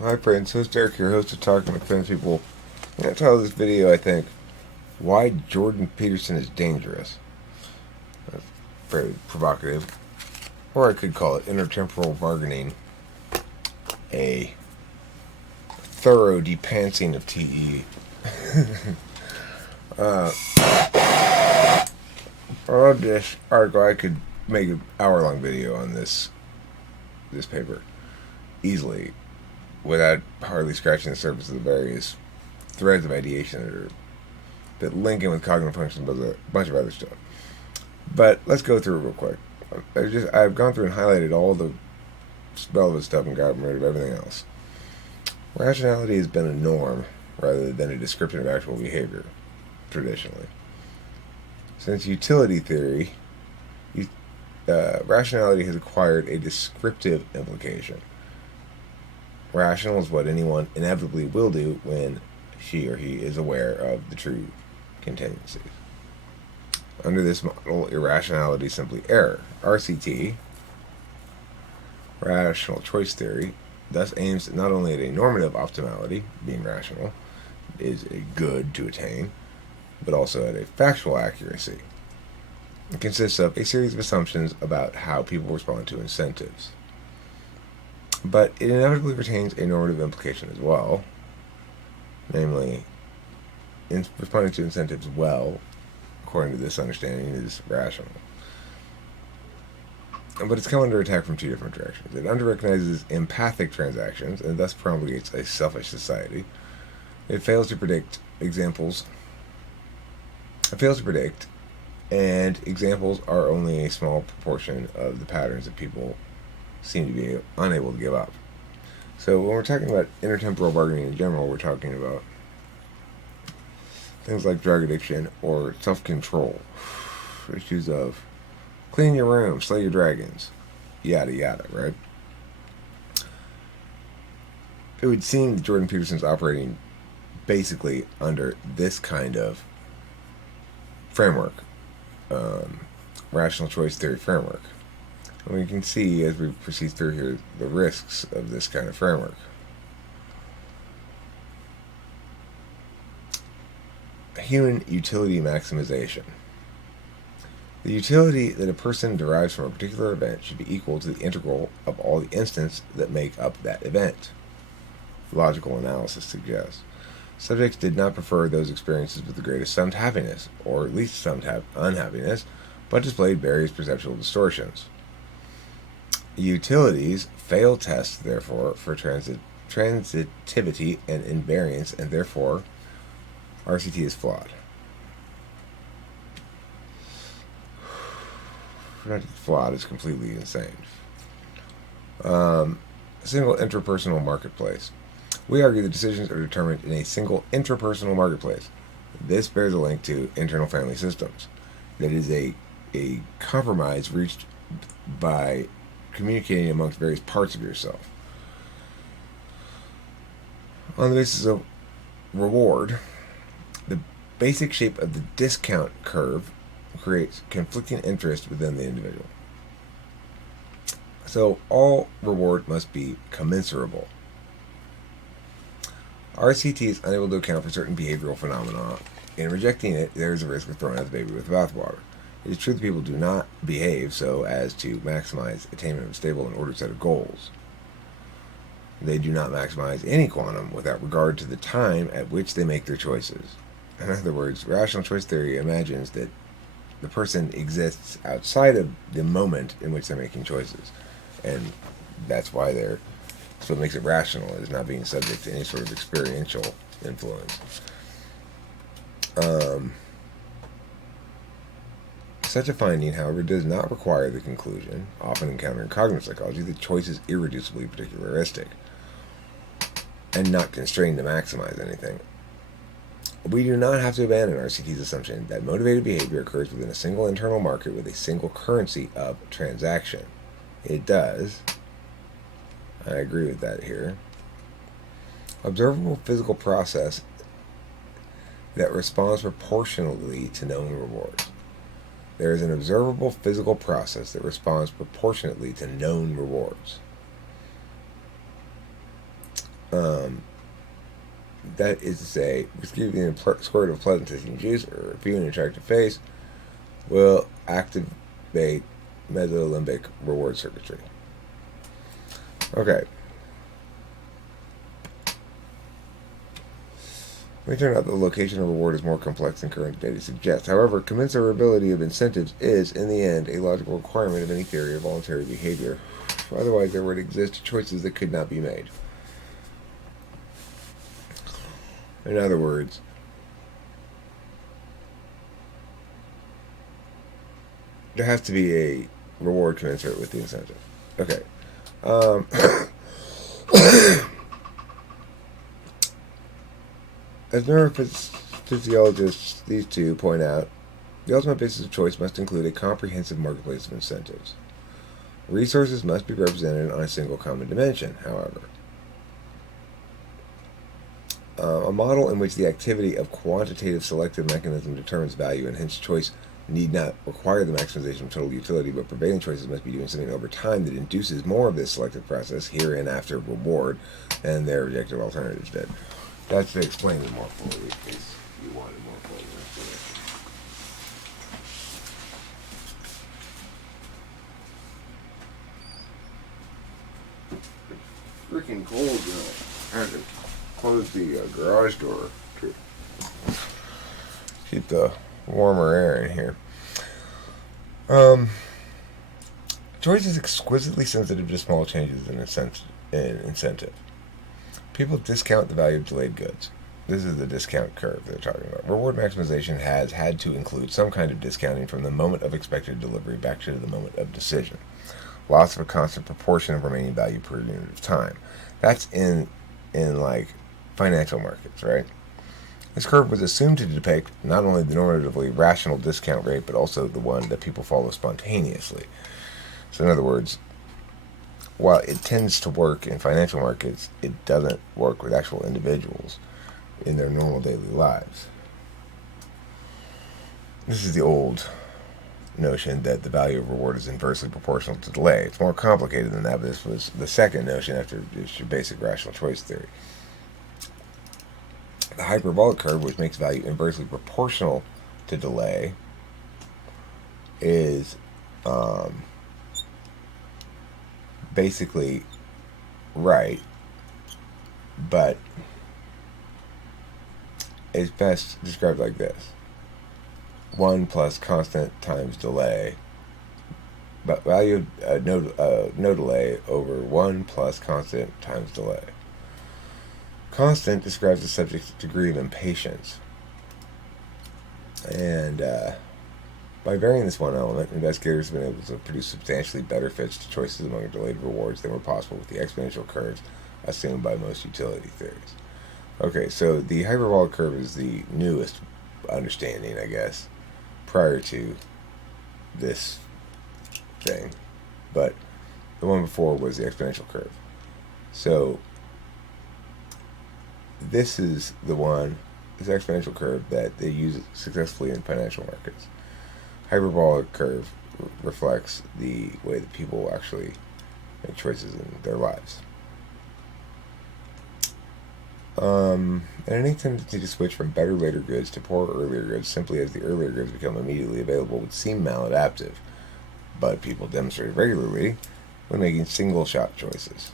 Hi friends, host Eric here, host of Talking with Famous People. I'm going to title this video, I think, Why Jordan Peterson is Dangerous. That's very provocative. Or I could call it Intertemporal Bargaining, a thorough depantsing of TE. On this article, I could make an hour-long video on this paper easily without hardly scratching the surface of the various threads of ideation that link in with cognitive functions and a bunch of other stuff. But let's go through it real quick. I've gone through and highlighted all the relevant stuff and gotten rid of everything else. Rationality has been a norm rather than a description of actual behavior, traditionally. Since utility theory, rationality has acquired a descriptive implication. Rational is what anyone inevitably will do when she or he is aware of the true contingencies. Under this model, irrationality is simply error. RCT, rational choice theory, thus aims not only at a normative optimality, being rational is a good to attain, but also at a factual accuracy. It consists of a series of assumptions about how people respond to incentives. But it inevitably retains a normative implication as well, namely, in responding to incentives well, according to this understanding, is rational. But it's come under attack from two different directions. It underrecognizes empathic transactions and thus promulgates a selfish society. It fails to predict examples. It fails to predict, and examples are only a small proportion of the patterns that people seem to be unable to give up. So when we're talking about intertemporal bargaining in general, we're talking about things like drug addiction or self-control, issues of clean your room, slay your dragons, yada yada, right? It would seem that Jordan Peterson's operating basically under this kind of framework, rational choice theory framework. And we can see as we proceed through here the risks of this kind of framework. Human utility maximization. The utility that a person derives from a particular event should be equal to the integral of all the instants that make up that event. Logical analysis suggests. Subjects did not prefer those experiences with the greatest summed happiness, or at least summed unhappiness, but displayed various perceptual distortions. Utilities fail tests, therefore, for transitivity and invariance, and therefore RCT is flawed. Not flawed, it's completely insane. Single intrapersonal marketplace. We argue that decisions are determined in a single intrapersonal marketplace. This bears a link to internal family systems. That is a compromise reached by communicating amongst various parts of yourself. On the basis of reward, the basic shape of the discount curve creates conflicting interest within the individual. So all reward must be commensurable. RCT is unable to account for certain behavioral phenomena. In rejecting it, there is a risk of throwing out the baby with the bathwater. It is true that people do not behave so as to maximize attainment of a stable and ordered set of goals. They do not maximize any quantum without regard to the time at which they make their choices. In other words, rational choice theory imagines that the person exists outside of the moment in which they're making choices. And that's why that's what makes it rational, is not being subject to any sort of experiential influence. Such a finding, however, does not require the conclusion, often encountered in cognitive psychology, that choice is irreducibly particularistic and not constrained to maximize anything. We do not have to abandon RCT's assumption that motivated behavior occurs within a single internal market with a single currency of transaction. It does. I agree with that here. Observable physical process that responds proportionally to known rewards. There is an observable physical process that responds proportionately to known rewards. Um, that is to say, receiving a squirt of pleasant tasting juice or viewing an attractive face will activate mesolimbic reward circuitry. Okay. It may turn out that the location of reward is more complex than current data suggests. However, commensurability of incentives is, in the end, a logical requirement of any theory of voluntary behavior. Otherwise, there would exist choices that could not be made. In other words, there has to be a reward commensurate with the incentive. Okay. As neurophysiologists, these two point out, the ultimate basis of choice must include a comprehensive marketplace of incentives. Resources must be represented on a single common dimension, however. A model in which the activity of quantitative selective mechanism determines value and hence choice need not require the maximization of total utility, but prevailing choices must be doing something over time that induces more of this selective process, here and after reward, than their objective alternatives did. That's to explain it more fully, in case you wanted more fully explanation. Freaking cold, though. I had to close the garage door to keep the warmer air in here. Choice is exquisitely sensitive to small changes in incentive. People discount the value of delayed goods. This is the discount curve they're talking about. Reward maximization has had to include some kind of discounting from the moment of expected delivery back to the moment of decision. Loss of a constant proportion of remaining value per unit of time. That's in like financial markets, right? This curve was assumed to depict not only the normatively rational discount rate, but also the one that people follow spontaneously. So in other words, while it tends to work in financial markets, it doesn't work with actual individuals in their normal daily lives. This is the old notion that the value of reward is inversely proportional to delay. It's more complicated than that, but this was the second notion after just your basic rational choice theory. The hyperbolic curve, which makes value inversely proportional to delay, is basically right, but is best described like this: 1 plus constant times delay, but value no delay over 1 plus constant times delay. Constant describes the subject's degree of impatience, and by varying this one element, investigators have been able to produce substantially better fits to choices among delayed rewards than were possible with the exponential curves assumed by most utility theories. Okay, so the hyperbolic curve is the newest understanding, I guess, prior to this thing, but the one before was the exponential curve. So this is the one, this exponential curve, that they use successfully in financial markets. Hyperbolic curve reflects the way that people actually make choices in their lives. And any tendency to switch from better later goods to poorer earlier goods simply as the earlier goods become immediately available would seem maladaptive, but people demonstrate it regularly when making single-shot choices.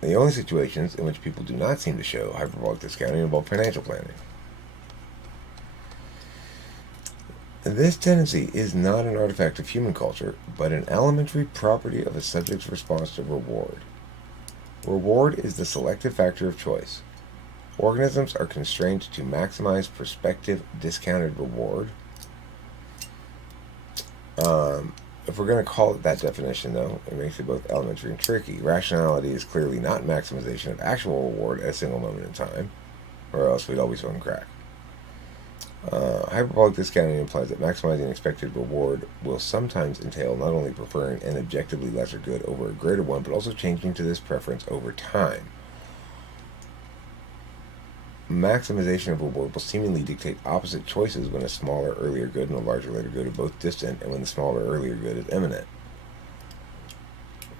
The only situations in which people do not seem to show hyperbolic discounting involve financial planning. This tendency is not an artifact of human culture, but an elementary property of a subject's response to reward. Reward is the selective factor of choice. Organisms are constrained to maximize prospective discounted reward. If we're going to call it that definition, though, it makes it both elementary and tricky. Rationality is clearly not maximization of actual reward at a single moment in time, or else we'd always run crack. Hyperbolic discounting implies that maximizing expected reward will sometimes entail not only preferring an objectively lesser good over a greater one, but also changing to this preference over time. Maximization of reward will seemingly dictate opposite choices when a smaller earlier good and a larger later good are both distant, and when the smaller earlier good is imminent.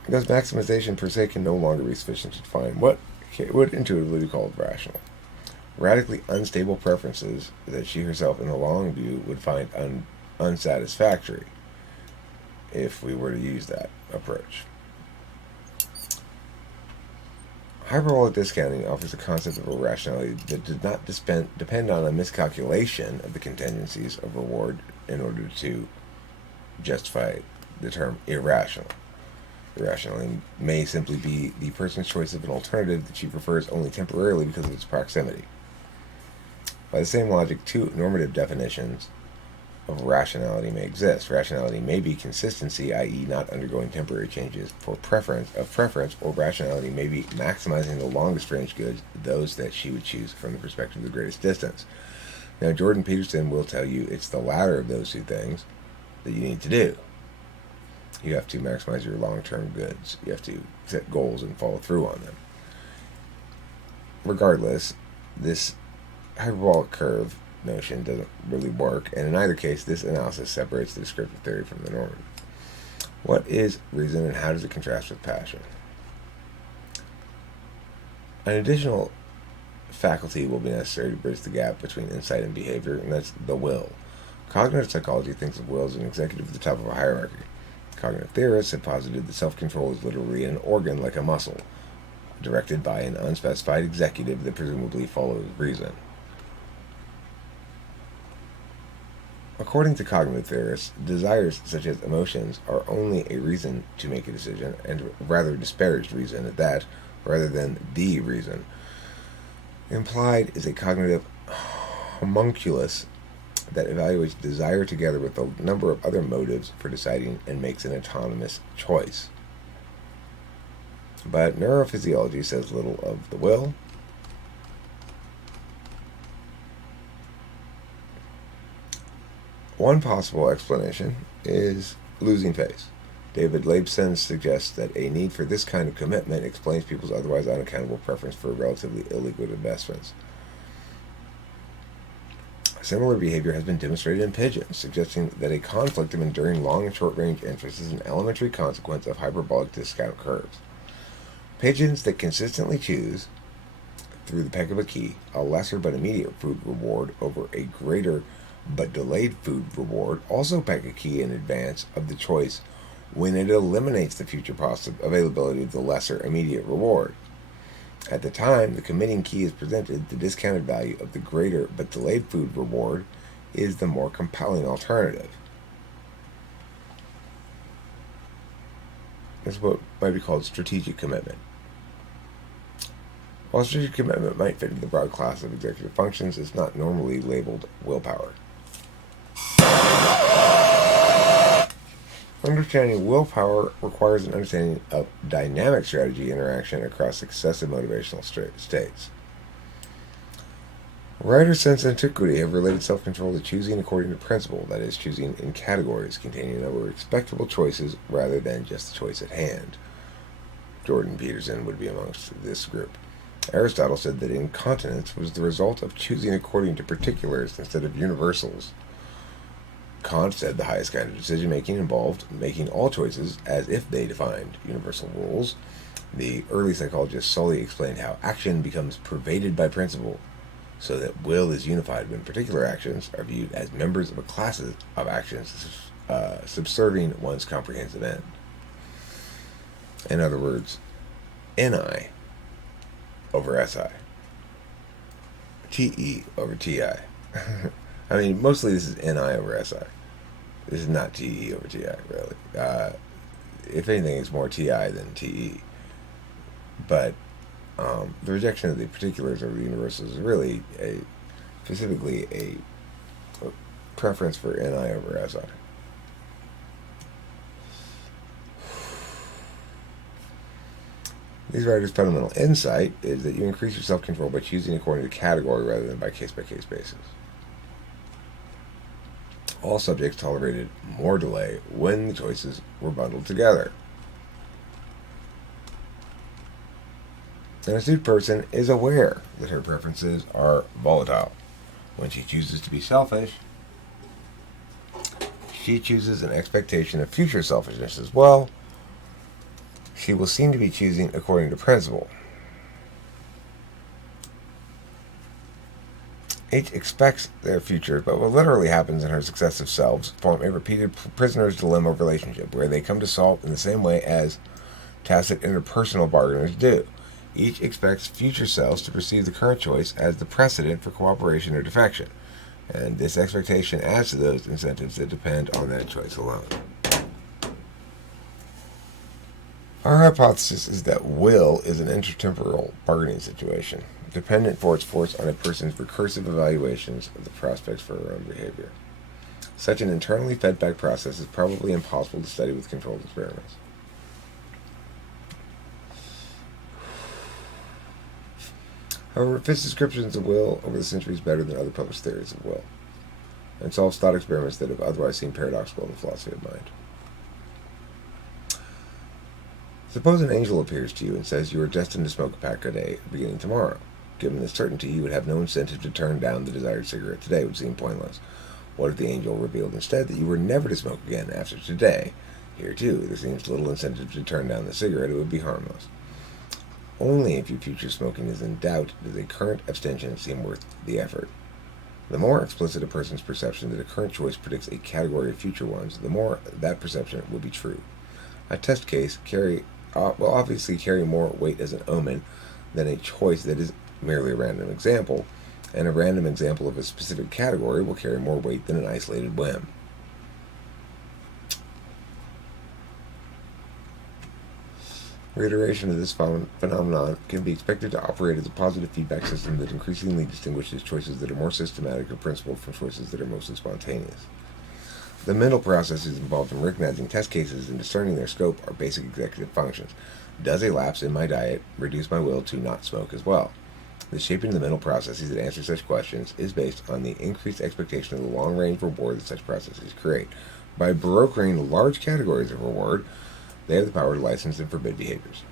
Thus, maximization per se can no longer be sufficient to define what would intuitively be called rational. Radically unstable preferences that she herself, in the long view, would find unsatisfactory if we were to use that approach. Hyperbolic discounting offers a concept of irrationality that does not depend on a miscalculation of the contingencies of reward in order to justify the term irrational. Irrationality may simply be the person's choice of an alternative that she prefers only temporarily because of its proximity. By the same logic, two normative definitions of rationality may exist. Rationality may be consistency, i.e., not undergoing temporary changes for preference, or rationality may be maximizing the longest range goods, those that she would choose from the perspective of the greatest distance. Now, Jordan Peterson will tell you it's the latter of those two things that you need to do. You have to maximize your long-term goods. You have to set goals and follow through on them. Regardless, this hyperbolic curve notion doesn't really work, and in either case, this analysis separates the descriptive theory from the normative. What is reason, and how does it contrast with passion? An additional faculty will be necessary to bridge the gap between insight and behavior, and that's the will. Cognitive psychology thinks of will as an executive at the top of a hierarchy. Cognitive theorists have posited that self-control is literally an organ like a muscle, directed by an unspecified executive that presumably follows reason. According to cognitive theorists, desires such as emotions are only a reason to make a decision, and rather disparaged reason at that, rather than the reason. Implied is a cognitive homunculus that evaluates desire together with a number of other motives for deciding and makes an autonomous choice. But neurophysiology says little of the will. One possible explanation is losing face. David Leibson suggests that a need for this kind of commitment explains people's otherwise unaccountable preference for relatively illiquid investments. Similar behavior has been demonstrated in pigeons, suggesting that a conflict of enduring long and short-range interests is an elementary consequence of hyperbolic discount curves. Pigeons that consistently choose, through the peck of a key, a lesser but immediate food reward over a greater but delayed food reward also peck a key in advance of the choice when it eliminates the future availability of the lesser immediate reward. At the time the committing key is presented, the discounted value of the greater but delayed food reward is the more compelling alternative. This is what might be called strategic commitment. While strategic commitment might fit into the broad class of executive functions, it's not normally labeled willpower. Understanding willpower requires an understanding of dynamic strategy interaction across successive motivational states. Writers since antiquity have related self-control to choosing according to principle, that is, choosing in categories containing a number of expectable choices rather than just the choice at hand. Jordan Peterson would be amongst this group. Aristotle said that incontinence was the result of choosing according to particulars instead of universals. Kant said the highest kind of decision-making involved making all choices as if they defined universal rules. The early psychologist Sully explained how action becomes pervaded by principle, so that will is unified when particular actions are viewed as members of a class of actions subserving one's comprehensive end. In other words, NI over SI. TE over TI. I mean, mostly this is NI over SI. This is not TE over TI, really. If anything, it's more TI than TE. But the rejection of the particulars over the universals is really specifically a preference for NI over SI. These writers' fundamental insight is that you increase your self-control by choosing according to category rather than by case-by-case basis. All subjects tolerated more delay when the choices were bundled together. An astute person is aware that her preferences are volatile. When she chooses to be selfish, she chooses an expectation of future selfishness as well. She will seem to be choosing according to principle. Each expects their future, but what literally happens in her successive selves form a repeated prisoner's dilemma relationship, where they come to solve in the same way as tacit interpersonal bargainers do. Each expects future selves to perceive the current choice as the precedent for cooperation or defection, and this expectation adds to those incentives that depend on that choice alone. Our hypothesis is that will is an intertemporal bargaining situation, dependent for its force on a person's recursive evaluations of the prospects for her own behavior. Such an internally fed back process is probably impossible to study with controlled experiments. However, Fitz's descriptions of will over the centuries better than other published theories of will, and solves thought experiments that have otherwise seemed paradoxical in the philosophy of mind. Suppose an angel appears to you and says you are destined to smoke a pack a day beginning tomorrow. Given this certainty, you would have no incentive to turn down the desired cigarette today. It would seem pointless. What if the angel revealed instead that you were never to smoke again after today? Here, too, there seems little incentive to turn down the cigarette. It would be harmless. Only if your future smoking is in doubt does a current abstention seem worth the effort. The more explicit a person's perception that a current choice predicts a category of future ones, the more that perception will be true. A test case will obviously carry more weight as an omen than a choice that is merely a random example, and a random example of a specific category will carry more weight than an isolated whim. Reiteration of this phenomenon can be expected to operate as a positive feedback system that increasingly distinguishes choices that are more systematic or principled from choices that are mostly spontaneous. The mental processes involved in recognizing test cases and discerning their scope are basic executive functions. Does a lapse in my diet reduce my will to not smoke as well? The shaping of the mental processes that answer such questions is based on the increased expectation of the long-range reward that such processes create. By brokering large categories of reward, they have the power to license and forbid behaviors.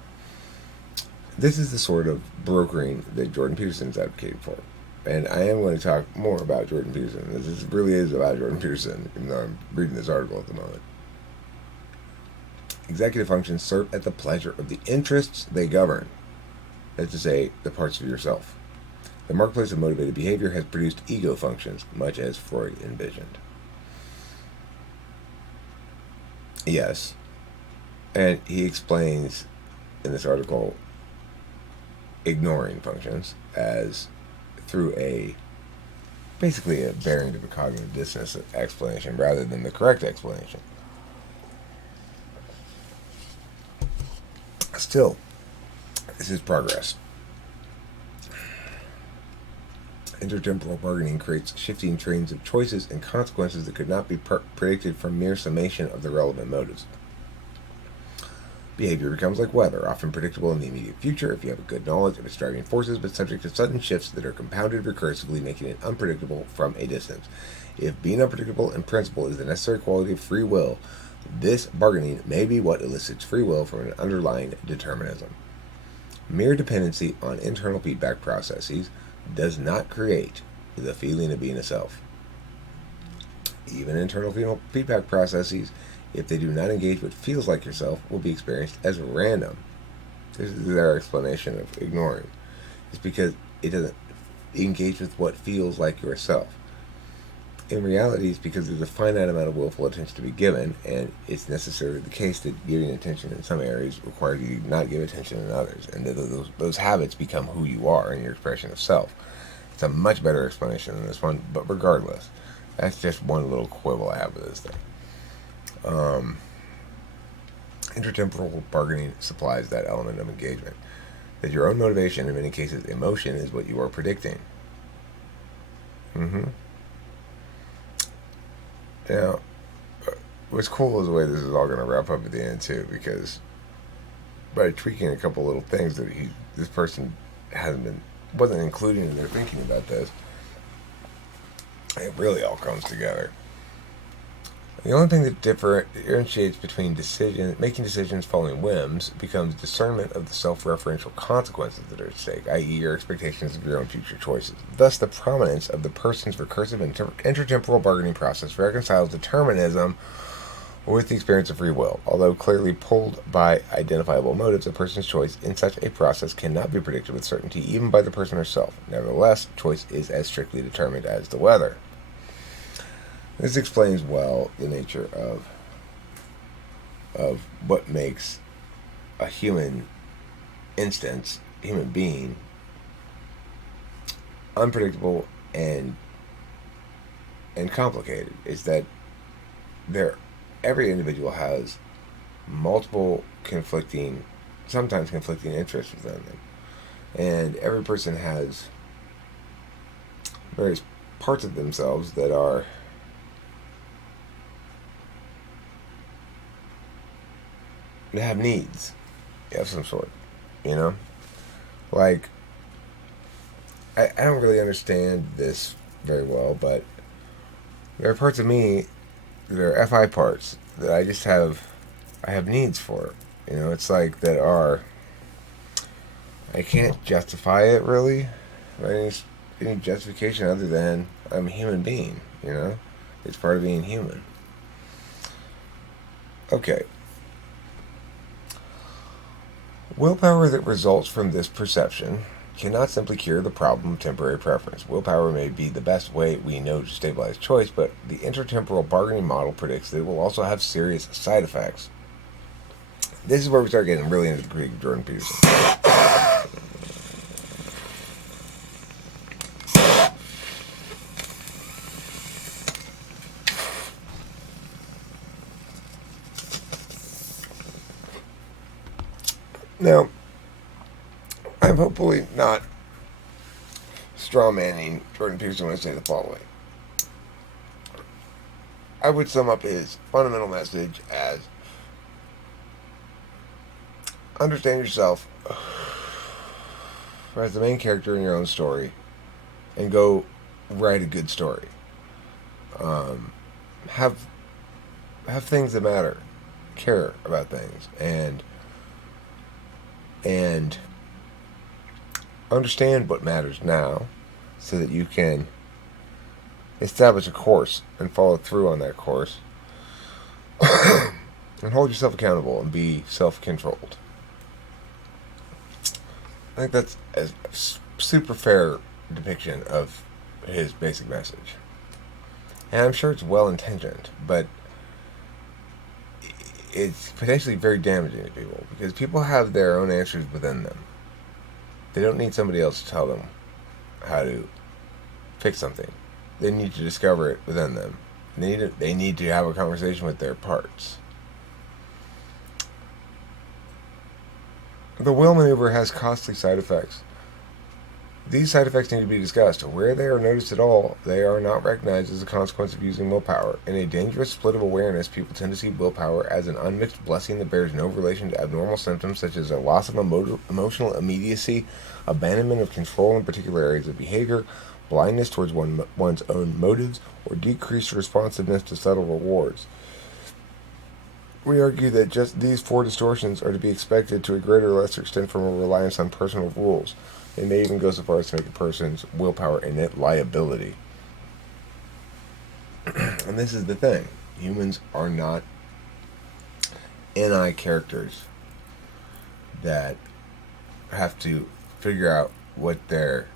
This is the sort of brokering that Jordan Peterson is advocating for. And I am going to talk more about Jordan Peterson. This really is about Jordan Peterson, even though I'm reading this article at the moment. Executive functions serve at the pleasure of the interests they govern. That is to say, the parts of yourself. The marketplace of motivated behavior has produced ego functions, much as Freud envisioned. Yes. And he explains in this article ignoring functions as through basically a bearing of a cognitive dissonance explanation rather than the correct explanation. Still, this is progress. Intertemporal bargaining creates shifting trains of choices and consequences that could not be predicted from mere summation of the relevant motives. Behavior becomes like weather, often predictable in the immediate future if you have a good knowledge of its driving forces, but subject to sudden shifts that are compounded recursively, making it unpredictable from a distance. If being unpredictable in principle is the necessary quality of free will, this bargaining may be what elicits free will from an underlying determinism. Mere dependency on internal feedback processes does not create the feeling of being a self. Even internal feedback processes, if they do not engage what feels like yourself, will be experienced as random. This is their explanation of ignoring. It's because it doesn't engage with what feels like yourself. In reality, it's because there's a finite amount of willful attention to be given, and it's necessarily the case that giving attention in some areas requires you to not give attention in others, and that those habits become who you are in your expression of self. It's a much better explanation than this one, but regardless, that's just one little quibble I have with this thing. Intertemporal bargaining supplies that element of engagement. That your own motivation, in many cases emotion, is what you are predicting. Now, what's cool is the way this is all going to wrap up at the end too, because by tweaking a couple little things that this person wasn't including in their thinking about this, it really all comes together. The only thing that differentiates between making decisions following whims becomes discernment of the self-referential consequences that are at stake, i.e. your expectations of your own future choices. Thus, the prominence of the person's recursive intertemporal bargaining process reconciles determinism with the experience of free will. Although clearly pulled by identifiable motives, a person's choice in such a process cannot be predicted with certainty, even by the person herself. Nevertheless, choice is as strictly determined as the weather. This explains well the nature of what makes a human being, unpredictable and complicated. Is that every individual has multiple sometimes conflicting interests within them, and every person has various parts of themselves that have needs of some sort, like I don't really understand this very well, but there are parts of me that are FI parts that I have needs for. It's like I can't justify it really, any justification other than I'm a human being, It's part of being human. Okay. Willpower that results from this perception cannot simply cure the problem of temporary preference. Willpower may be the best way we know to stabilize choice, but the intertemporal bargaining model predicts that it will also have serious side effects. This is where we start getting really into the critique of Jordan Peterson. Now, I'm hopefully not strawmanning Jordan Peterson when I say the following. I would sum up his fundamental message as understand yourself as the main character in your own story and go write a good story. Have things that matter, care about things, and understand what matters now so that you can establish a course and follow through on that course and hold yourself accountable and be self-controlled. I think that's a super fair depiction of his basic message. And I'm sure it's well-intentioned, but it's potentially very damaging to people because people have their own answers within them. They don't need somebody else to tell them how to fix something. They need to discover it within them. They need to have a conversation with their parts. The will maneuver has costly side effects. These side effects need to be discussed. Where they are noticed at all, they are not recognized as a consequence of using willpower. In a dangerous split of awareness, people tend to see willpower as an unmixed blessing that bears no relation to abnormal symptoms such as a loss of emotional immediacy, abandonment of control in particular areas of behavior, blindness towards one's own motives, or decreased responsiveness to subtle rewards. We argue that just these four distortions are to be expected to a greater or lesser extent from a reliance on personal rules. They may even go so far as to make a person's willpower a net liability. And this is the thing. Humans are not NI characters that have to figure out what their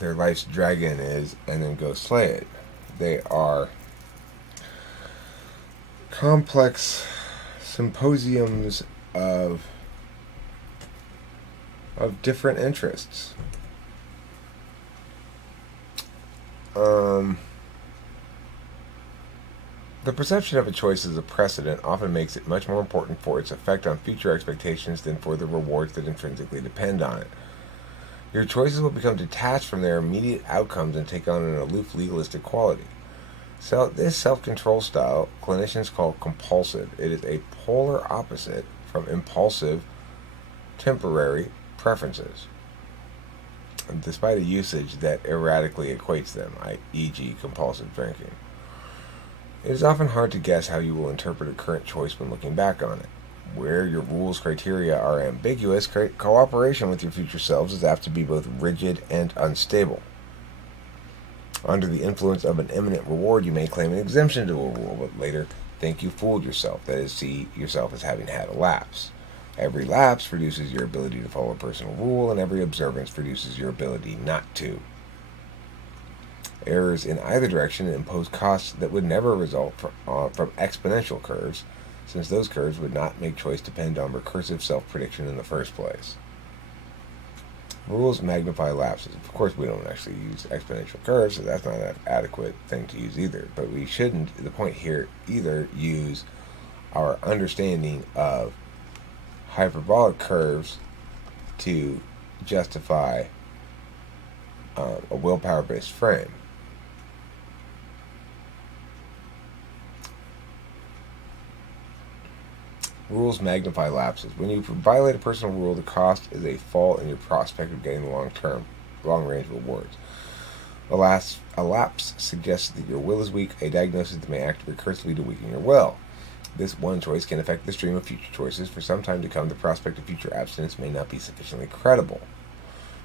life's dragon is and then go slay it. They are complex symposiums of different interests. The perception of a choice as a precedent often makes it much more important for its effect on future expectations than for the rewards that intrinsically depend on it. Your choices will become detached from their immediate outcomes and take on an aloof legalistic quality. So this self-control style clinicians call compulsive. It is a polar opposite from impulsive, temporary preferences, despite a usage that erratically equates them, e.g. compulsive drinking. It is often hard to guess how you will interpret a current choice when looking back on it. Where your rules criteria are ambiguous, cooperation with your future selves is apt to be both rigid and unstable. Under the influence of an imminent reward, you may claim an exemption to a rule, but later think you fooled yourself. That is, see yourself as having had a lapse. Every lapse reduces your ability to follow a personal rule, and every observance reduces your ability not to. Errors in either direction impose costs that would never result from exponential curves, since those curves would not make choice depend on recursive self-prediction in the first place. Rules magnify lapses. Of course, we don't actually use exponential curves, so that's not an adequate thing to use either. But we shouldn't, the point here, either use our understanding of hyperbolic curves to justify a willpower-based frame. Rules magnify lapses. When you violate a personal rule, the cost is a fall in your prospect of getting long-range rewards. A lapse suggests that your will is weak, a diagnosis that may act recursively to weaken your will. This one choice can affect the stream of future choices. For some time to come, the prospect of future abstinence may not be sufficiently credible.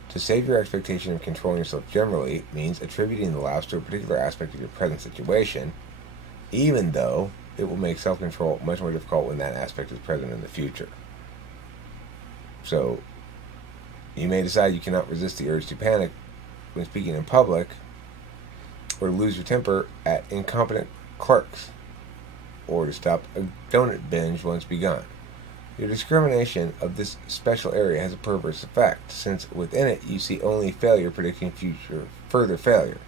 To save your expectation of controlling yourself generally means attributing the lapse to a particular aspect of your present situation, even though it will make self-control much more difficult when that aspect is present in the future. So, you may decide you cannot resist the urge to panic when speaking in public, or to lose your temper at incompetent clerks, or to stop a donut binge once begun. Your discrimination of this special area has a perverse effect, since within it you see only failure predicting further failure.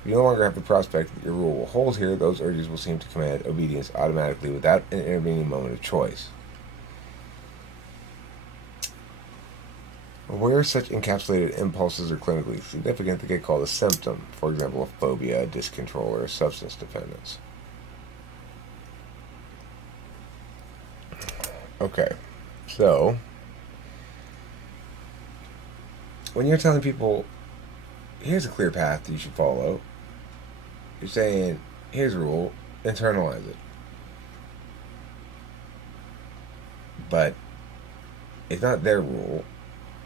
If you no longer have the prospect that your rule will hold here, those urges will seem to command obedience automatically without an intervening moment of choice. Where such encapsulated impulses are clinically significant, they get called a symptom, for example, a phobia, a discontrol, or a substance dependence. Okay, so when you're telling people, here's a clear path that you should follow, you're saying, here's a rule, internalize it. But it's not their rule,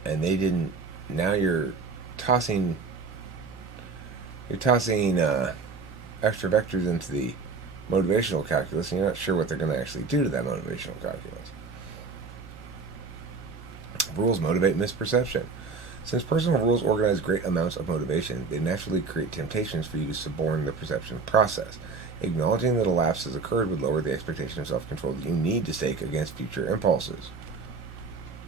and they didn't. Now you're tossing extra vectors into the motivational calculus, and you're not sure what they're going to actually do to that motivational calculus. Rules motivate misperception. Since personal rules organize great amounts of motivation, they naturally create temptations for you to suborn the perception process. Acknowledging that a lapse has occurred would lower the expectation of self-control that you need to stake against future impulses.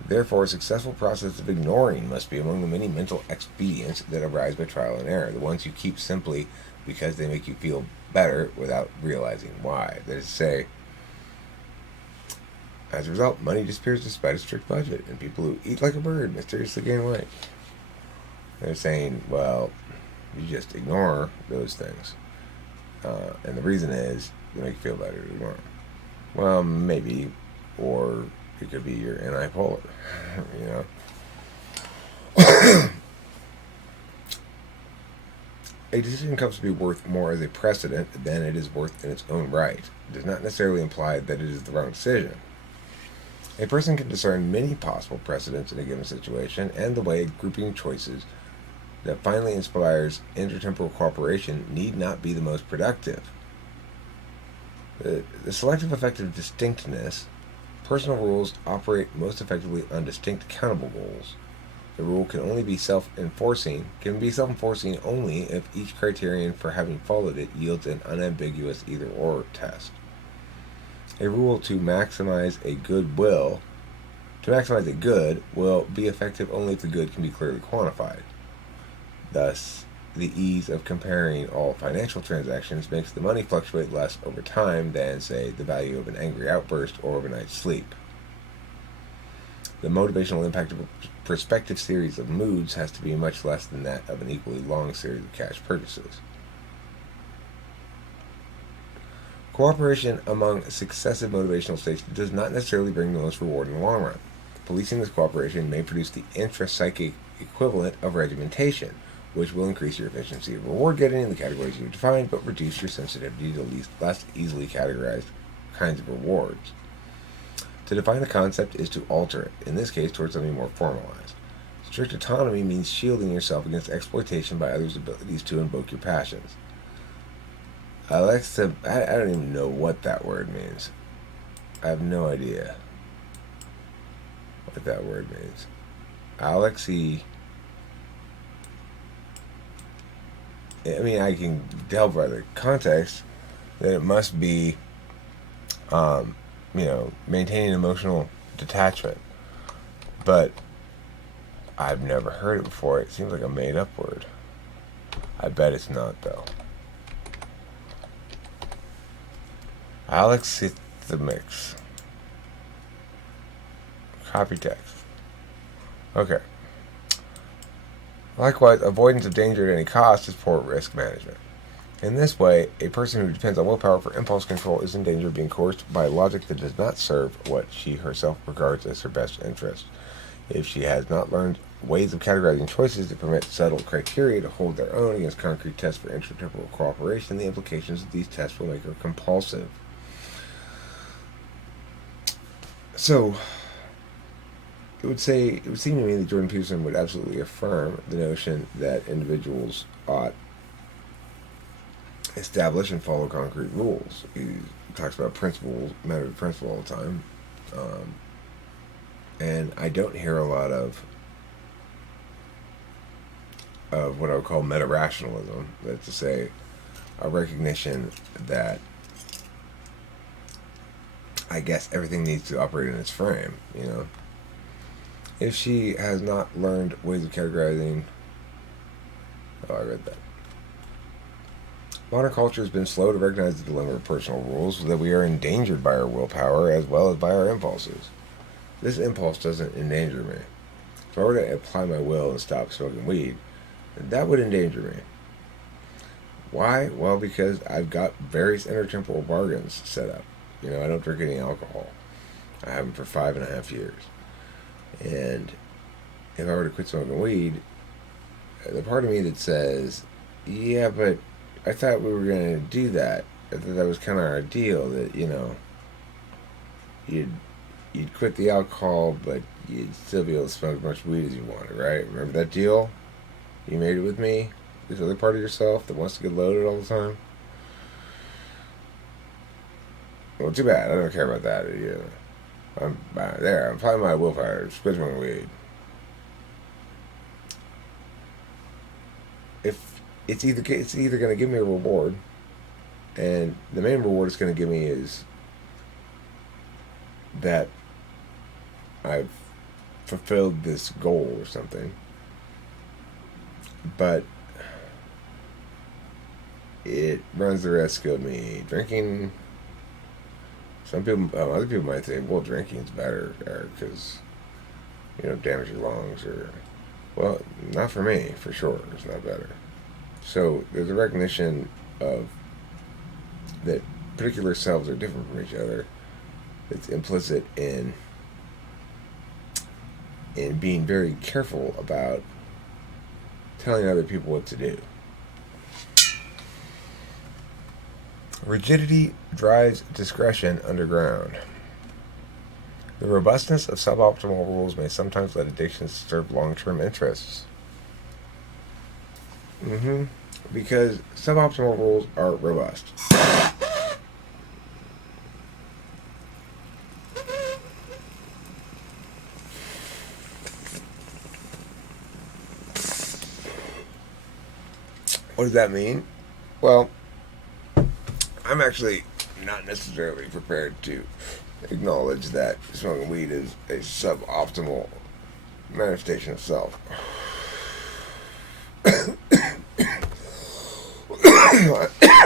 Therefore, a successful process of ignoring must be among the many mental expedients that arise by trial and error, the ones you keep simply because they make you feel better without realizing why. That is to say, as a result, money disappears despite a strict budget, and people who eat like a bird mysteriously gain weight. They're saying, well, you just ignore those things. And the reason is they make you feel better to ignore them. Well, maybe, or it could be you're antipolar, you know. A decision comes to be worth more as a precedent than it is worth in its own right. It does not necessarily imply that it is the wrong decision. A person can discern many possible precedents in a given situation, and the way grouping choices that finally inspires intertemporal cooperation need not be the most productive. The selective effect of distinctness, personal rules operate most effectively on distinct countable goals. The rule can be self-enforcing only if each criterion for having followed it yields an unambiguous either-or test. A rule to maximize a good will be effective only if the good can be clearly quantified. Thus, the ease of comparing all financial transactions makes the money fluctuate less over time than, say, the value of an angry outburst or of a night's sleep. The motivational impact of a prospective series of moods has to be much less than that of an equally long series of cash purchases. Cooperation among successive motivational states does not necessarily bring the most reward in the long run. Policing this cooperation may produce the intrapsychic equivalent of regimentation, which will increase your efficiency of reward getting in the categories you have defined, but reduce your sensitivity to less easily categorized kinds of rewards. To define a concept is to alter it, in this case towards something more formalized. Strict autonomy means shielding yourself against exploitation by others' abilities to invoke your passions. Alexa, I don't even know what that word means. I have no idea what that word means. Alexi. I mean, I can tell by the context that it must be, maintaining emotional detachment. But I've never heard it before. It seems like a made up word. I bet it's not, though. Alexithmics. Copy text. Okay. Likewise, avoidance of danger at any cost is poor risk management. In this way, a person who depends on willpower for impulse control is in danger of being coerced by logic that does not serve what she herself regards as her best interest. If she has not learned ways of categorizing choices that permit settled criteria to hold their own against concrete tests for intertemporal cooperation, the implications of these tests will make her compulsive. So, it would seem to me that Jordan Peterson would absolutely affirm the notion that individuals ought establish and follow concrete rules. He talks about principles, matter of principle all the time, and I don't hear a lot of what I would call meta-rationalism. That's to say, a recognition that I guess everything needs to operate in its frame. If she has not learned ways of categorizing, I read that. Modern culture has been slow to recognize the dilemma of personal rules, that we are endangered by our willpower as well as by our impulses. This impulse doesn't endanger me. If I were to apply my will and stop smoking weed, that would endanger me. Why? Well, because I've got various intertemporal bargains set up. I don't drink any alcohol. I haven't for 5.5 years. And if I were to quit smoking weed, the part of me that says, yeah, but I thought we were going to do that. I thought that was kind of our deal, that, you'd quit the alcohol, but you'd still be able to smoke as much weed as you wanted, right? Remember that deal? You made it with me? This other part of yourself that wants to get loaded all the time? Well, too bad. I don't care about that. I'm applying my willpower. Quit smoking weed. If it's either going to give me a reward, and the main reward it's going to give me is that I've fulfilled this goal or something, but it runs the risk of me drinking. Other people might think, well, drinking's better, because damage your lungs, or, well, not for me, for sure. It's not better. So there's a recognition of that particular selves are different from each other. It's implicit in being very careful about telling other people what to do. Rigidity drives discretion underground. The robustness of suboptimal rules may sometimes let addictions serve long-term interests. Because suboptimal rules are robust. What does that mean? Well, I'm actually not necessarily prepared to acknowledge that smoking weed is a suboptimal manifestation of self.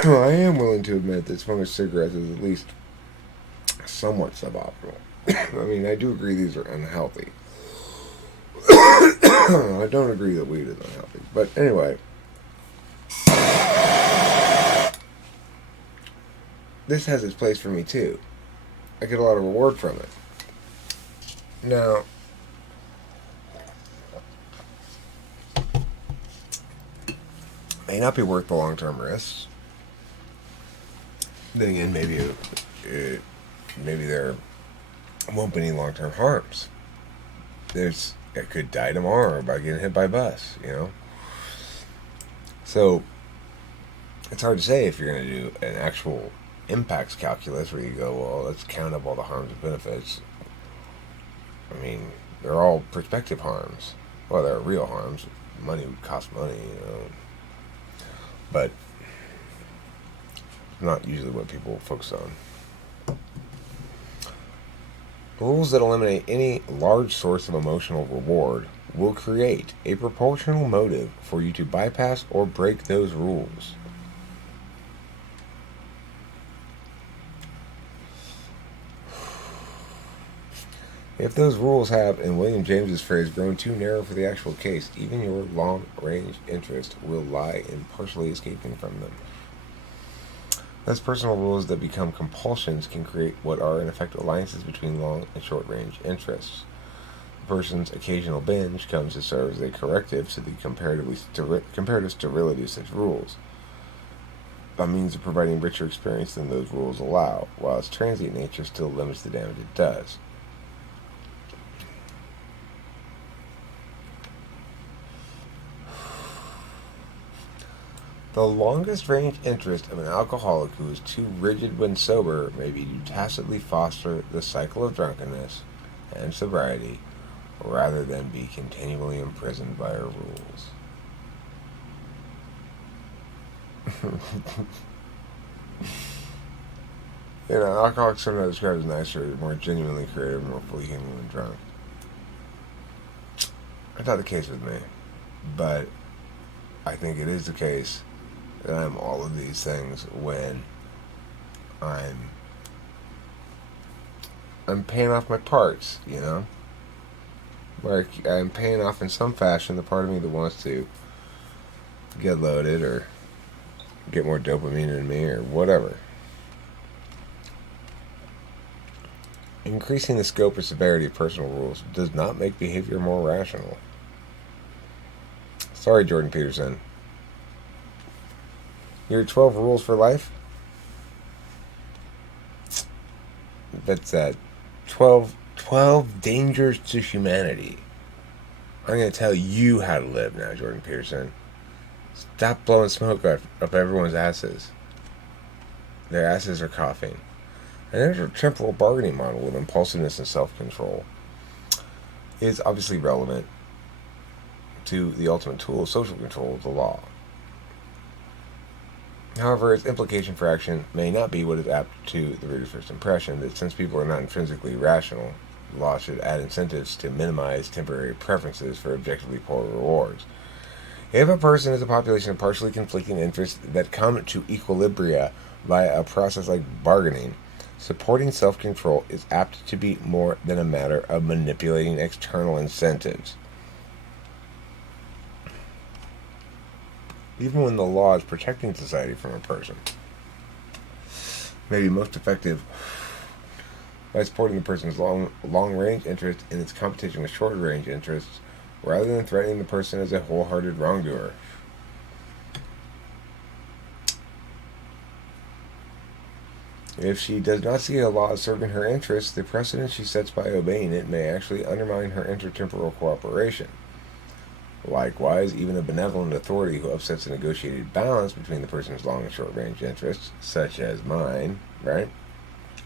I am willing to admit that smoking cigarettes is at least somewhat suboptimal. I mean, I do agree these are unhealthy. I don't agree that weed is unhealthy. But anyway, this has its place for me too. I get a lot of reward from it. Now, may not be worth the long-term risks. Then again, maybe there won't be any long-term harms. I could die tomorrow by getting hit by a bus, So It's hard to say if you're going to do an actual impacts calculus where you go, well, let's count up all the harms and benefits. I mean, they're all prospective harms. Well, they're real harms. Money would cost money, but not usually what people focus on. Rules that eliminate any large source of emotional reward will create a proportional motive for you to bypass or break those rules. If those rules have, in William James's phrase, grown too narrow for the actual case, even your long-range interest will lie in partially escaping from them. Thus, personal rules that become compulsions can create what are, in effect, alliances between long and short-range interests. A person's occasional binge comes to serve as a corrective to the comparative sterility of such rules, a means of providing richer experience than those rules allow, while its transient nature still limits the damage it does. The longest range interest of an alcoholic who is too rigid when sober may be to tacitly foster the cycle of drunkenness and sobriety rather than be continually imprisoned by our rules. Alcoholics sometimes described as nicer, more genuinely creative, more fully human when drunk. That's not the case with me, but I think it is the case that I'm all of these things when I'm paying off my parts, Where I'm paying off in some fashion the part of me that wants to get loaded or get more dopamine in me or whatever. Increasing the scope or severity of personal rules does not make behavior more rational. Sorry, Jordan Peterson. Your 12 rules for life? That's 12 dangers to humanity. I'm going to tell you how to live now, Jordan Peterson. Stop blowing smoke up everyone's asses. Their asses are coughing. An intertemporal bargaining model with impulsiveness and self-control is obviously relevant to the ultimate tool of social control, the law. However, its implication for action may not be what is apt to the reader's first impression, that since people are not intrinsically rational, the law should add incentives to minimize temporary preferences for objectively poor rewards. If a person is a population of partially conflicting interests that come to equilibria via a process like bargaining, supporting self-control is apt to be more than a matter of manipulating external incentives. Even when the law is protecting society from a person, may be most effective by supporting the person's long-range interest in its competition with short-range interests, rather than threatening the person as a wholehearted wrongdoer. If she does not see a law as serving her interests, the precedent she sets by obeying it may actually undermine her intertemporal cooperation. Likewise, even a benevolent authority who upsets a negotiated balance between the person's long and short-range interests, such as mine, right,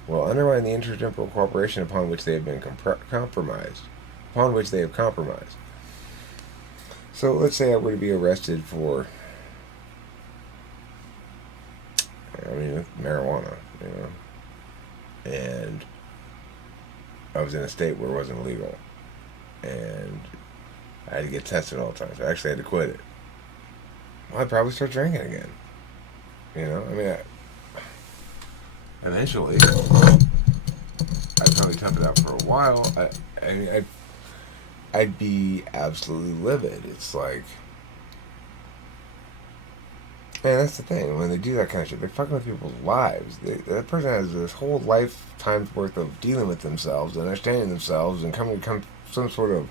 will undermine the intertemporal cooperation upon which they have been compromised. So let's say I were to be arrested for, marijuana, and I was in a state where it wasn't legal, and I had to get tested all the time, so I actually had to quit it. Well, I'd probably start drinking again. Eventually, I'd probably tough it out for a while. I'd be absolutely livid. It's like, man, that's the thing. When they do that kind of shit, they're fucking with people's lives. That person has this whole lifetime's worth of dealing with themselves, understanding themselves, and coming to come some sort of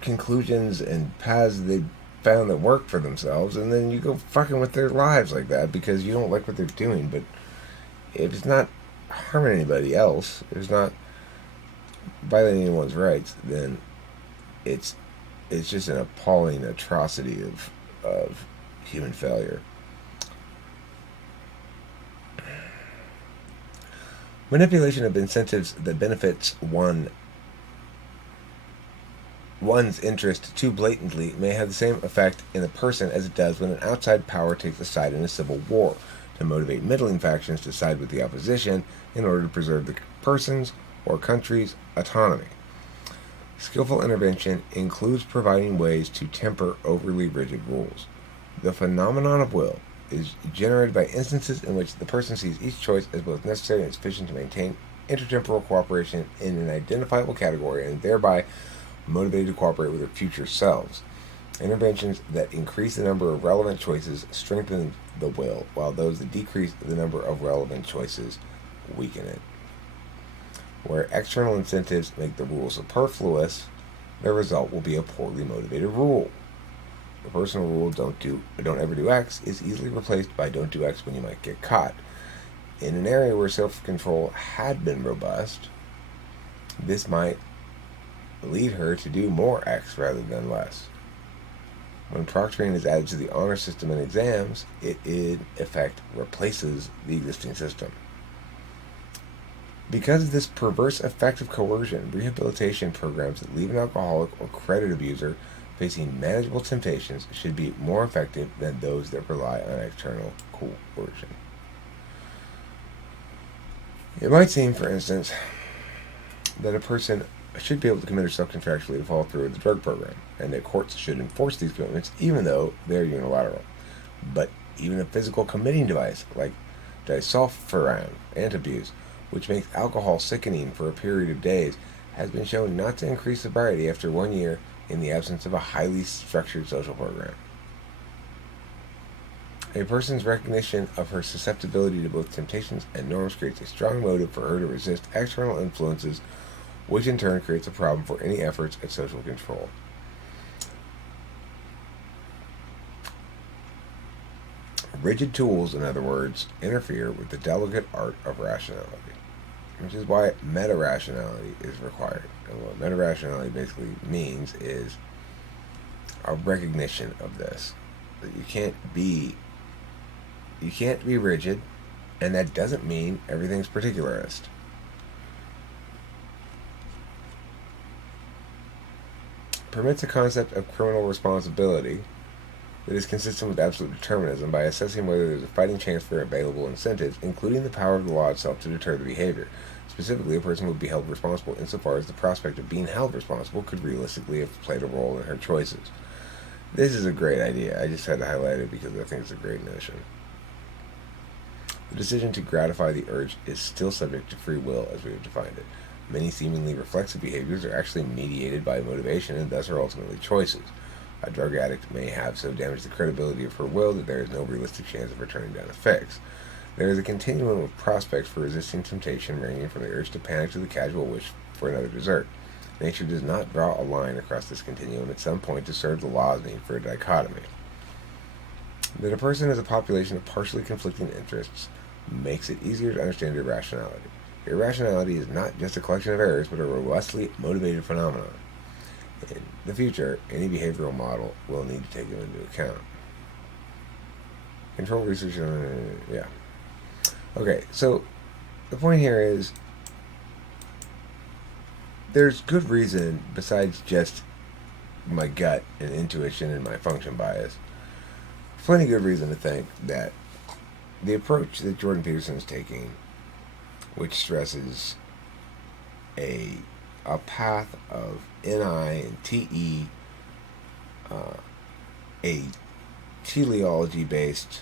conclusions and paths they found that work for themselves, and then you go fucking with their lives like that because you don't like what they're doing. But if it's not harming anybody else, if it's not violating anyone's rights, then it's just an appalling atrocity of human failure. Manipulation of incentives that benefits one's interest too blatantly may have the same effect in the person as it does when an outside power takes a side in a civil war to motivate middling factions to side with the opposition in order to preserve the person's or country's autonomy. Skillful intervention includes providing ways to temper overly rigid rules. The phenomenon of will is generated by instances in which the person sees each choice as both necessary and sufficient to maintain intertemporal cooperation in an identifiable category and thereby motivated to cooperate with their future selves. Interventions that increase the number of relevant choices strengthen the will, while those that decrease the number of relevant choices weaken it. Where external incentives make the rule superfluous, the result will be a poorly motivated rule. The personal rule don't ever do X is easily replaced by don't do X when you might get caught. In an area where self-control had been robust, this might lead her to do more X rather than less. When proctoring is added to the honor system and exams, it in effect replaces the existing system. Because of this perverse effect of coercion, rehabilitation programs that leave an alcoholic or credit abuser facing manageable temptations should be more effective than those that rely on external coercion. It might seem, for instance, that a person should be able to commit herself contractually to follow through with the drug program, and that courts should enforce these commitments even though they are unilateral. But even a physical committing device like disulfiram antabuse, which makes alcohol sickening for a period of days, has been shown not to increase sobriety after 1 year in the absence of a highly structured social program. A person's recognition of her susceptibility to both temptations and norms creates a strong motive for her to resist external influences, which in turn creates a problem for any efforts at social control. Rigid tools, in other words, interfere with the delicate art of rationality, which is why meta-rationality is required. And what meta-rationality basically means is a recognition of this. That you can't be rigid, and that doesn't mean everything's particularist. Permits a concept of criminal responsibility that is consistent with absolute determinism by assessing whether there's a fighting chance for available incentives, including the power of the law itself to deter the behavior. Specifically, a person would be held responsible insofar as the prospect of being held responsible could realistically have played a role in her choices. This is a great idea. I just had to highlight it because I think it's a great notion. The decision to gratify the urge is still subject to free will as we have defined it. Many seemingly reflexive behaviors are actually mediated by motivation and thus are ultimately choices. A drug addict may have so damaged the credibility of her will that there is no realistic chance of her turning down a fix. There is a continuum of prospects for resisting temptation, ranging from the urge to panic to the casual wish for another dessert. Nature does not draw a line across this continuum at some point to serve the law's need for a dichotomy. That a person has a population of partially conflicting interests makes it easier to understand irrationality. Irrationality is not just a collection of errors, but a robustly motivated phenomenon. In the future, any behavioral model will need to take them into account. Control research, yeah. Okay, so the point here is there's good reason, besides just my gut and intuition and my function bias, plenty good reason to think that the approach that Jordan Peterson is taking, which stresses a path of NI and TE, a teleology-based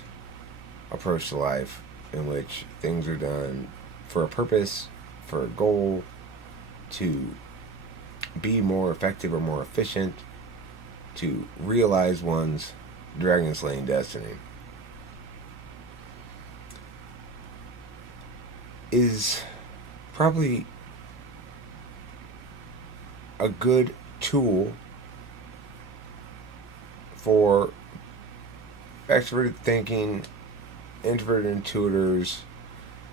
approach to life in which things are done for a purpose, for a goal, to be more effective or more efficient, to realize one's dragon-slaying destiny, is probably a good tool for extroverted thinking, introverted intuitors,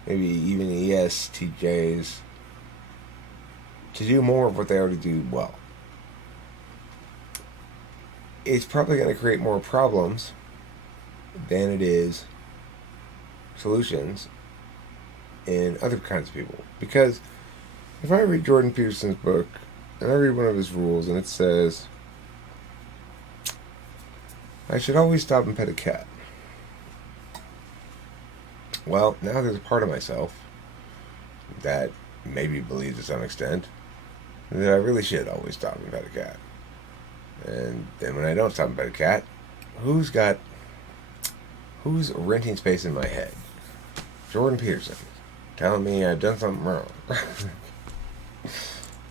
maybe even ESTJs, to do more of what they already do well. It's probably going to create more problems than it is solutions, in other kinds of people. Because if I read Jordan Peterson's book and I read one of his rules and it says, I should always stop and pet a cat. Well, now there's a part of myself that maybe believes to some extent that I really should always stop and pet a cat. And then when I don't stop and pet a cat, who's renting space in my head? Jordan Peterson telling me I've done something wrong.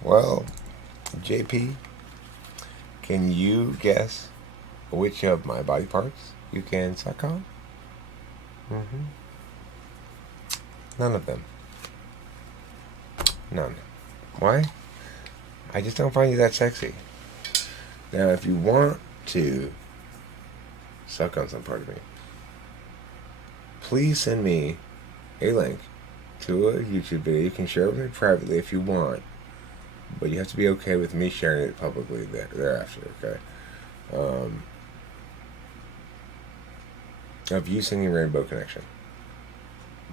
Well, JP, can you guess which of my body parts you can suck on? Mm-hmm. None of them. None. Why? I just don't find you that sexy. Now, if you want to suck on some part of me, please send me a link to a YouTube video. You can share it with me privately if you want, but you have to be okay with me sharing it publicly thereafter, okay? Of you singing Rainbow Connection.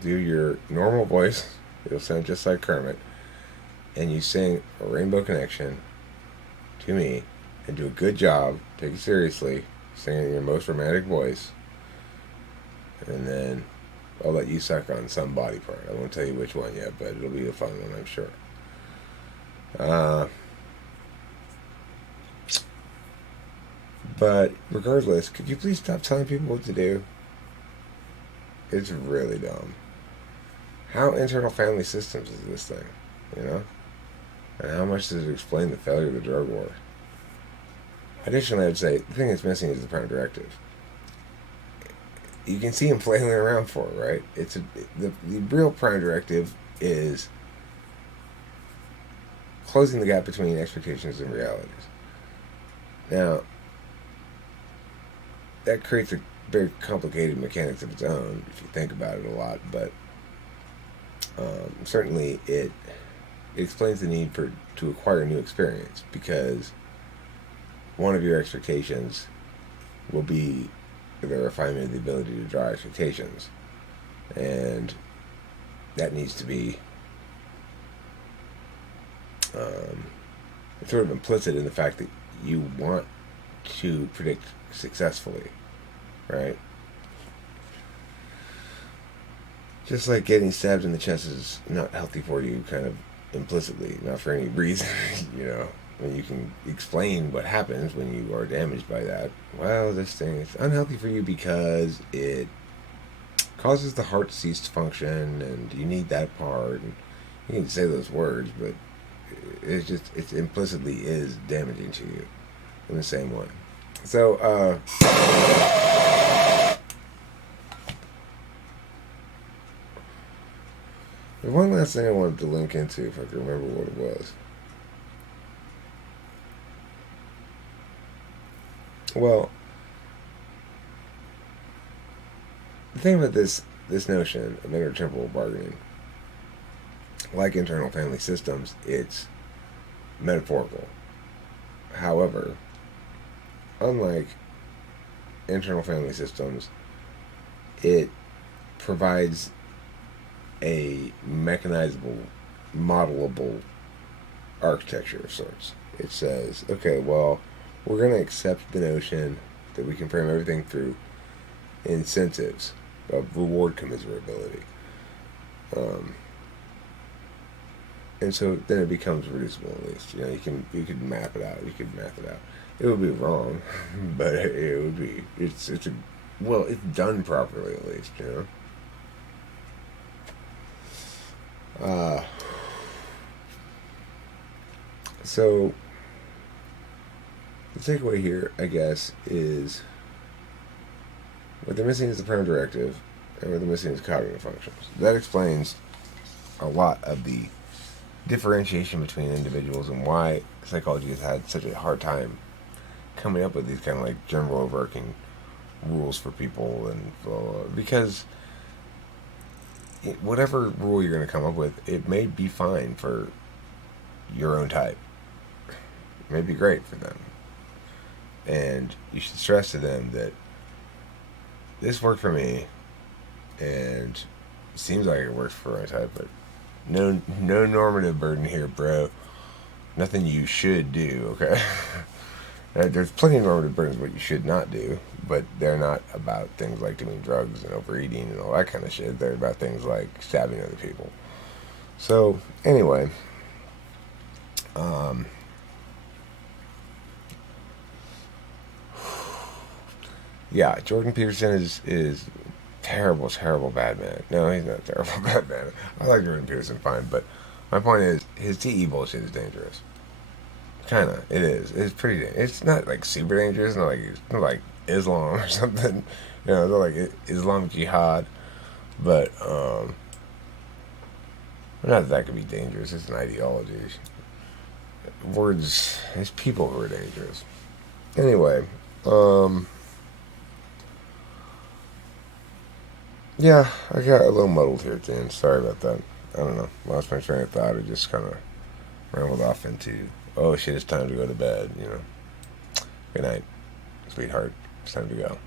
Do your normal voice. It'll sound just like Kermit. And you sing a Rainbow Connection to me and do a good job. Take it seriously. Sing it in your most romantic voice. And then I'll let you suck on some body part. I won't tell you which one yet, but it'll be a fun one, I'm sure. But regardless, could you please stop telling people what to do? It's really dumb. How internal family systems is this thing, you know? And how much does it explain the failure of the drug war? Additionally, I'd say the thing that's missing is the prime directive. You can see him flailing around for it, right? The real prime directive is closing the gap between expectations and realities. Now, that creates a very complicated mechanics of its own if you think about it a lot, but certainly it explains the need to acquire a new experience, because one of your expectations will be the refinement of the ability to draw expectations, and that needs to be sort of implicit in the fact that you want to predict successfully, right? Just like getting stabbed in the chest is not healthy for you, kind of implicitly, not for any reason, you know. When you can explain what happens when you are damaged by that. Well, this thing is unhealthy for you because it causes the heart to cease to function, and you need that part. And you can say those words, but it implicitly is damaging to you in the same way. So, the one last thing I wanted to link into, if I can remember what it was. Well, the thing about this notion of intertemporal bargaining, like internal family systems, it's metaphorical. However, unlike internal family systems, it provides a mechanizable, modelable architecture of sorts. It says, okay, well, we're going to accept the notion that we can frame everything through incentives of reward commiserability. And so then it becomes reducible, at least. You know, you could map it out. You could math it out. It would be wrong, but it would be. It's done properly, at least. You know. So the takeaway here, I guess, is what they're missing is the prime directive, and what they're missing is cognitive functions. That explains a lot of the differentiation between individuals and why psychology has had such a hard time coming up with these kind of like general overarching rules for people, and because whatever rule you're going to come up with, it may be fine for your own type. It may be great for them. And you should stress to them that this worked for me, and seems like it works for my type, but no normative burden here, bro. Nothing you should do, okay? There's plenty of normative burdens what you should not do, but they're not about things like doing drugs and overeating and all that kind of shit. They're about things like stabbing other people. So, anyway, um, yeah, Jordan Peterson is terrible, terrible bad man. No, he's not a terrible bad man. I like Jordan Peterson fine, but my point is his TE bullshit is dangerous. Kinda, it is. It's pretty. It's not like super dangerous. It's not like Islam or something. It's not like Islamic jihad. But not that that could be dangerous. It's an ideology. Words. It's people who are dangerous. Anyway, yeah, I got a little muddled here at the end. Sorry about that. I don't know. Lost my train of thought. It just kind of rambled off into, oh shit, it's time to go to bed. Good night, sweetheart. It's time to go.